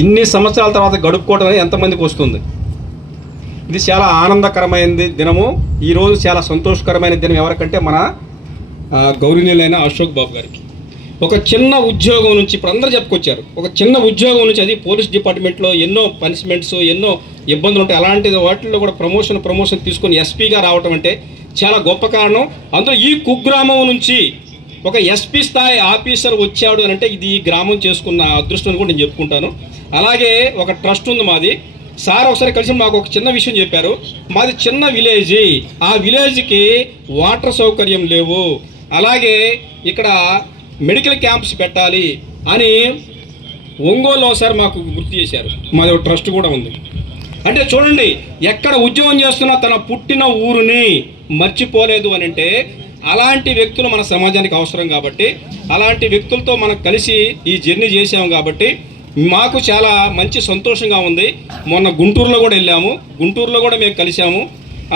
ఇన్ని సంవత్సరాల తర్వాత గడుపుకోవడం అనేది ఎంతమందికి వస్తుంది? ఇది చాలా ఆనందకరమైనది దినము. ఈరోజు చాలా సంతోషకరమైన దినం ఎవరికంటే మన గౌరవనీయులైన అశోక్ బాబు గారికి. ఒక చిన్న ఉద్యోగం నుంచి, ఇప్పుడు అందరూ చెప్పుకొచ్చారు, ఒక చిన్న ఉద్యోగం నుంచి, అది పోలీస్ డిపార్ట్మెంట్లో ఎన్నో పనిష్మెంట్స్, ఎన్నో ఇబ్బందులు ఉంటాయి. అలాంటిది వాటిల్లో కూడా ప్రమోషన్ తీసుకొని ఎస్పీగా రావటం అంటే చాలా గొప్ప కారణం. అందులో ఈ కుగ్రామం నుంచి ఒక ఎస్పీ స్థాయి ఆఫీసర్ వచ్చాడు అని అంటే ఇది ఈ గ్రామం చేసుకున్న అదృష్టం అని కూడా నేను చెప్పుకుంటాను. అలాగే ఒక ట్రస్ట్ ఉంది మాది. సార్ ఒకసారి కలిసి మాకు ఒక చిన్న విషయం చెప్పారు. మాది చిన్న విలేజ్, ఆ విలేజ్కి వాటర్ సౌకర్యం లేవు, అలాగే ఇక్కడ మెడికల్ క్యాంప్స్ పెట్టాలి అని ఒంగోలులో ఒకసారి మాకు గుర్తు చేశారు. మాది ఒక ట్రస్ట్ కూడా ఉంది. అంటే చూడండి, ఎక్కడ ఉద్యోగం చేస్తున్నా తన పుట్టిన ఊరుని మర్చిపోలేదు అని అంటే అలాంటి వ్యక్తులు మన సమాజానికి అవసరం. కాబట్టి అలాంటి వ్యక్తులతో మనం కలిసి ఈ జర్నీ చేసాము కాబట్టి మాకు చాలా మంచి సంతోషంగా ఉంది. మొన్న గుంటూరులో కూడా వెళ్ళాము, గుంటూరులో కూడా మేము కలిసాము.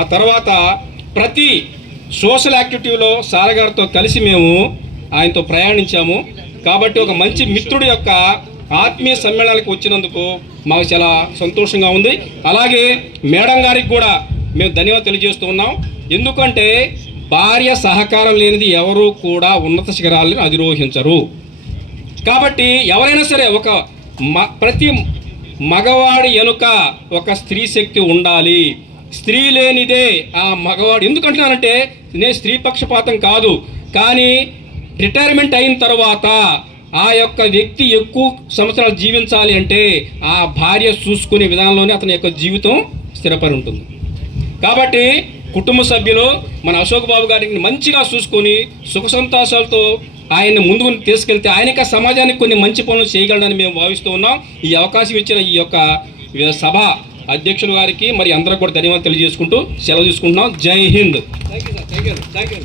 ఆ తర్వాత ప్రతి సోషల్ యాక్టివిటీలో సార్ గారితో కలిసి మేము ఆయనతో ప్రయాణించాము. కాబట్టి ఒక మంచి మిత్రుడి యొక్క ఆత్మీయ సమ్మేళనానికి వచ్చినందుకు మాకు చాలా సంతోషంగా ఉంది. అలాగే మేడం గారికి కూడా మేము ధన్యవాదాలు తెలియజేస్తూ ఉన్నాం. ఎందుకంటే భార్య సహకారం లేనిది ఎవరు కూడా ఉన్నత శిఖరాలను అధిరోహించరు. కాబట్టి ఎవరైనా సరే ప్రతి మగవాడి వెనుక ఒక స్త్రీ శక్తి ఉండాలి. స్త్రీ లేనిదే ఆ మగవాడు. ఎందుకంటున్నానంటే నేను స్త్రీ పక్షపాతం కాదు, కానీ రిటైర్మెంట్ అయిన తర్వాత ఆ యొక్క వ్యక్తి ఎక్కువ సంవత్సరాలు జీవించాలి అంటే ఆ భార్య చూసుకునే విధానంలోనే అతని యొక్క జీవితం స్థిరపడి ఉంటుంది. కాబట్టి కుటుంబ సభ్యులు మన అశోక్ బాబు గారిని మంచిగా చూసుకొని సుఖ సంతోషాలతో ఆయన్ని ముందుకు తీసుకెళ్తే ఆయనక సమాజానికి కొన్ని మంచి పనులు చేయగలడని మేము భావిస్తూ ఉన్నాం. ఈ అవకాశం ఇచ్చిన ఈ యొక్క సభ అధ్యక్షుల గారికి మరి అందరికి కూడా ధన్యవాదాలు తెలియజేసుకుంటూ సెలవు తీసుకుంటున్నాం. జై Hind. Thank you sir. Thank you.